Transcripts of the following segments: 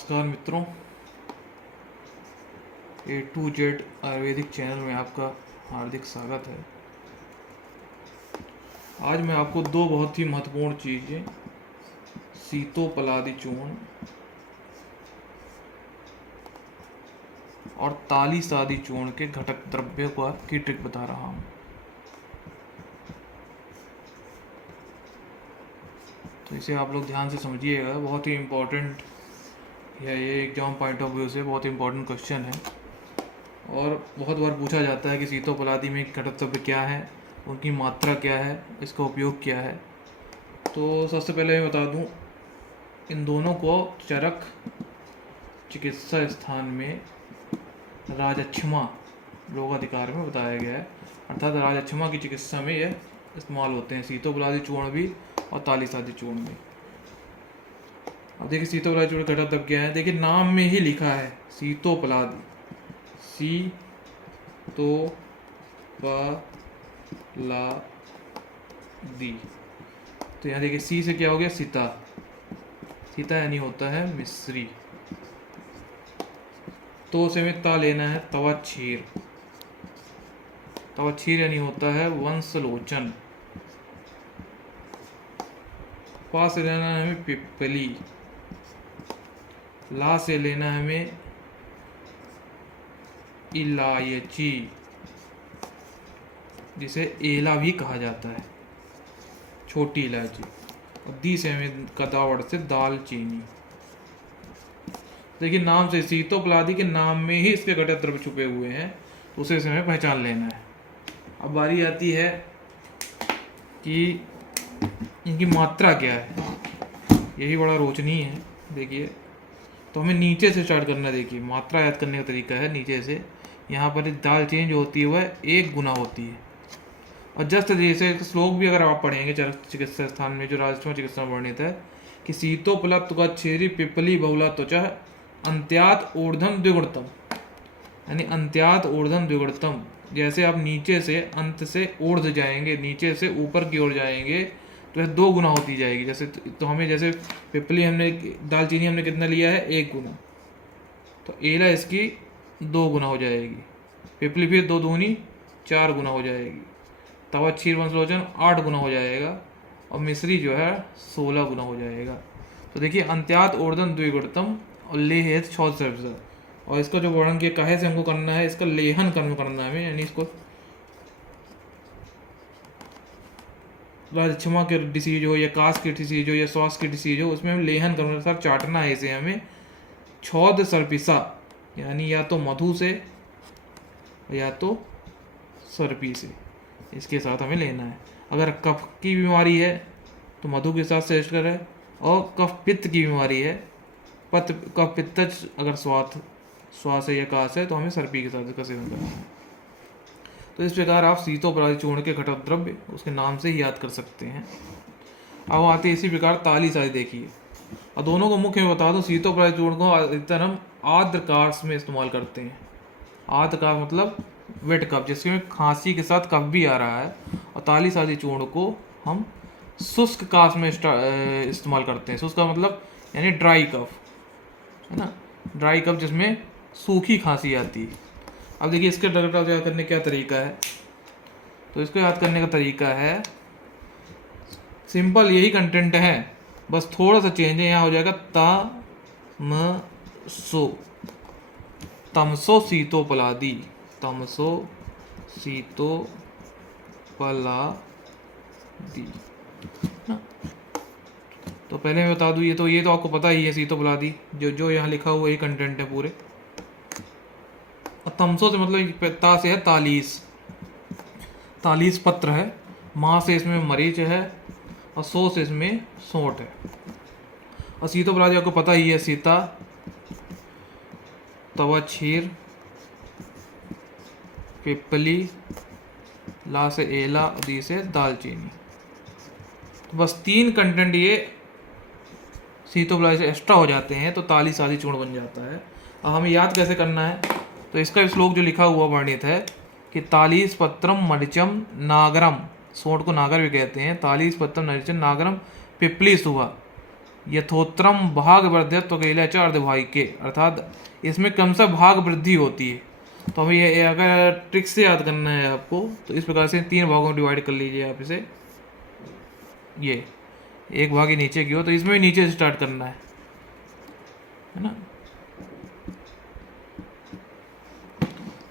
नमस्कार मित्रों, A to Z Ayurvedic channel में आपका हार्दिक स्वागत है। आज मैं आपको दो बहुत ही महत्वपूर्ण चीज़ें, सीतोपलादी चूर्ण और तालीसादी चूर्ण के घटक द्रव्यों की ट्रिक बता रहा हूँ। तो इसे आप लोग ध्यान से समझिएगा, बहुत ही इम्पोर्टेंट है ये एग्जाम पॉइंट ऑफ व्यू से बहुत इम्पोर्टेंट क्वेश्चन है और बहुत बार पूछा जाता है कि सीतोपलादी में घटक द्रव्य क्या है, उनकी मात्रा क्या है, इसका उपयोग क्या है। तो सबसे पहले मैं बता दूं, इन दोनों को चरक चिकित्सा स्थान में राजक्षमा रोगाधिकार में बताया गया है, अर्थात राजक्षमा की चिकित्सा में यह इस्तेमाल होते हैं, सीतोपलादी चूर्ण भी और तालीसादी चूर्ण भी। अब देखिए सीतोपलादी चूर्ण घटक द्रव्य क्या है। देखिए नाम में ही लिखा है सीतोपलादी, सीतोपलादी। तो यहाँ देखिए सी से क्या हो गया, सीता। सीता यानी होता है मिश्री। तो से में ता लेना है तवाक्षीर। तवाक्षीर यानी होता है वंशलोचन। पा से लेना है हमें पिप्पली। ला से लेना है हमें इलायची, जिसे एला भी कहा जाता है, छोटी इलायची। और दी से हमें कदावड़ से दालचीनी। देखिए नाम से, सीतोपलादी के नाम में ही इसके घटक द्रव्य छुपे हुए हैं, तो उसे हमें पहचान लेना है। अब बारी आती है कि इनकी मात्रा क्या है, यही बड़ा रोचनीय है। देखिए तो हमें नीचे से स्टार्ट करना है। देखिए मात्रा याद करने का तरीका है नीचे से। यहाँ पर दालचीनी जो होती है वह 1 गुना होती है। और जस्ट जैसे श्लोक भी अगर आप पढ़ेंगे चरक चिकित्सा स्थान में, जो राजस्थान चिकित्सा में वर्णित है कि सीतोपलत्वच्छेरी पिपली बहुला त्वचा अंत्यात ऊर्ध्वं द्विगुणतम, यानी अंत्यात ऊर्ध्वं द्विगुणतम। जैसे आप नीचे से अंत से ऊर्ध्व जाएंगे, नीचे से ऊपर की ओर जाएंगे, तो यह 2 गुना होती जाएगी। जैसे तो हमें जैसे पिपली हमने, दालचीनी हमने कितना लिया है, 1 गुना, तो एला इसकी 2 गुना हो जाएगी। पिपली फिर 2 दूनी 4 गुना हो जाएगी। तवाक्षीर वंशलोचन 8 गुना हो जाएगा। और मिश्री जो है 16 गुना हो जाएगा। तो देखिए अंत्यात ऊर्ध्वं द्विगुणतम और लेह छौ से। और इसका जो वर्णन किया काहे से हमको करना है, इसका लेहन कर्म करना है हमें, यानी इसको राजक्षमा की डिसीज हो या कास की डिसीज हो या श्वास की डिसीज हो, उसमें हमें लेहन करना, सर चाटना है इसे हमें छौद सर्पिसा, यानी या तो मधु से या तो सर्पी से, इसके साथ हमें लेना है। अगर कफ की बीमारी है तो मधु के साथ श्रेष्ठ है, और कफ पित्त की बीमारी है, कफ पित्तज अगर श्वास है या कास है, तो हमें सर्पी के साथ इसका सेवन करना है। तो इस प्रकार आप सीतोपलादी चूर्ण के घटक द्रव्य उसके नाम से ही याद कर सकते हैं। अब आते हैं इसी प्रकार तालीसादी। देखिए और दोनों को मुख्य में बता दो, सीतोपलादी चूर्ण को अधिकतर हम आर्द्र काश में इस्तेमाल करते हैं। आर्द्र काश मतलब वेट कफ, जिसमें खांसी के साथ कफ भी आ रहा है। और तालीसादी चूर्ण को हम शुष्क काश में इस्तेमाल करते हैं। शुष्क का मतलब यानी ड्राई कफ, है ना, ड्राई कफ जिसमें सूखी खांसी आती है। अब देखिए इसके घटक याद करने का क्या तरीका है। तो इसको याद करने का तरीका है सिंपल, यही कंटेंट है, बस थोड़ा सा चेंज है। यहाँ हो जाएगा तमसो, तमसो सीतोपलादी, तमसो सीतोपलादी ना। तो पहले मैं बता दूं, ये तो आपको पता ही है, सीतोपलादी जो यहाँ लिखा हुआ यही कंटेंट है पूरे। और तमसो से मतलब ता से है 43 पत्र है, माँ से इसमें मरीच है, और सो से इसमें सोंठ है। और सीतोपलादी आपको पता ही है, सीता, तवाक्षीर, पिपली, ला से एला, दी से दालचीनी। तो बस 3 कंटेंट ये सीतोपलादी से एक्स्ट्रा हो जाते हैं, तो तालीसादी चूर्ण बन जाता है। अब हमें याद कैसे करना है, तो इसका श्लोक जो लिखा हुआ वर्णित है कि 43 पत्रम मरिचम नागरम, सोंठ को नागर भी कहते हैं, 43 पत्रम मरिचम नागरम पिपली सुबह यथोत्तम भाग वर्ध्यत्व केला च अर्धभागी के, अर्थात इसमें कम सा भाग वृद्धि होती है। तो हमें ये अगर ट्रिक से याद करना है आपको तो इस प्रकार से 3 भागों में डिवाइड कर लीजिए आप इसे। ये एक भाग ही नीचे की हो तो इसमें भी नीचे से स्टार्ट करना है ना।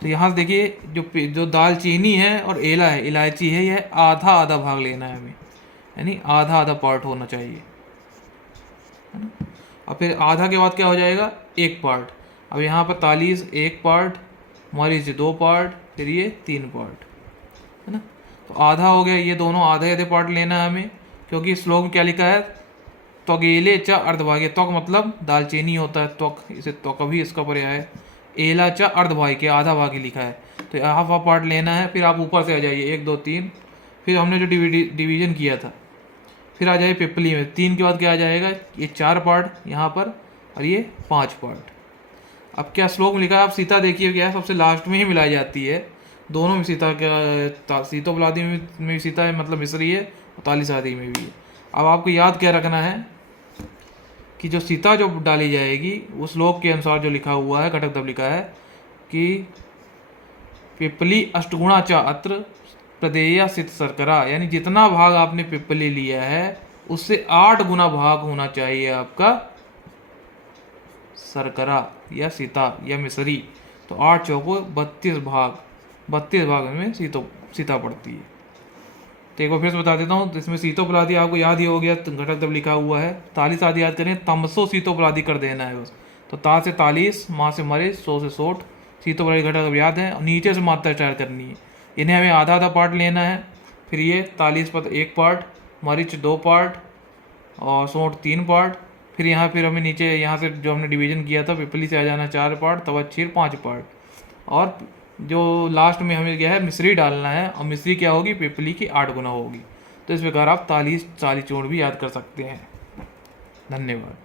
तो यहाँ से देखिए जो दालचीनी है और एला है, इलायची है, यह आधा आधा भाग लेना है हमें, यानी आधा आधा पार्ट होना चाहिए, है ना। अब फिर आधा के बाद क्या हो जाएगा, 1 पार्ट। अब यहाँ पर तालीस 1 पार्ट, मरीच 2 पार्ट, फिर ये 3 पार्ट, है ना। तो आधा हो गया, ये दोनों आधे आधे पार्ट लेना है हमें, क्योंकि श्लोक में क्या लिखा है, त्वगेले च अर्धभागे। त्वक मतलब दालचीनी होता है, त्वक, इसे त्वक भी इसका पर्याय है। एला च अर्धभागे के, आधा भाग ही लिखा है, तो हाफ हाफ पार्ट लेना है। फिर आप ऊपर से आ जाइए 1 2 3, फिर हमने जो डिवीजन किया था, फिर आ जाइए पिपली में 3 के बाद क्या आ जाएगा, ये 4 पार्ट यहाँ पर और ये 5 पार्ट। अब क्या श्लोक में लिखा है, आप सीता देखिए, क्या है सबसे लास्ट में ही मिलाई जाती है, दोनों में सीता क्या, सीतोपलादी में भी सीता है, मतलब मिस्री है, और तालीस आदि में भी है। अब आपको याद क्या रखना है कि जो सीता जो डाली जाएगी उस श्लोक के अनुसार जो लिखा हुआ है, घटक तब लिखा है कि पिपली अष्टगुणा चा अत्र प्रदेया सित शर्करा, यानी जितना भाग आपने पिपली लिया है उससे 8 गुना भाग होना चाहिए आपका शर्करा या सीता या मिश्री। तो 8 चौको 32 भाग, 32 भाग में सीता पड़ती है। तो एक बार फिर से बता देता हूँ, तो इसमें सीतोपलादी आपको याद ही हो गया, घटक तब लिखा हुआ है। तालीस आदि याद करें, तमसो सीतोपलादी कर देना है बस। तो ता से 40, माँ से मरे, 100 से 100, सीतोपलादी घटक तब याद है। और नीचे से मात्रा स्टार्ट करनी है, इन्हें हमें आधा आधा पार्ट लेना है। फिर ये 40 पर 1 पार्ट, मरीच 2 पार्ट और 100 3 पार्ट। फिर हमें नीचे यहाँ से जो हमने डिवीजन किया था, पिपली से आ जाना 4 पार्ट, तब अच्छी 5 पार्ट, और जो लास्ट में हमें क्या है, मिश्री डालना है, और मिश्री क्या होगी, पिपली की 8 गुना होगी। तो इस प्रकार आप 40 40 चूर्ण भी याद कर सकते हैं। धन्यवाद।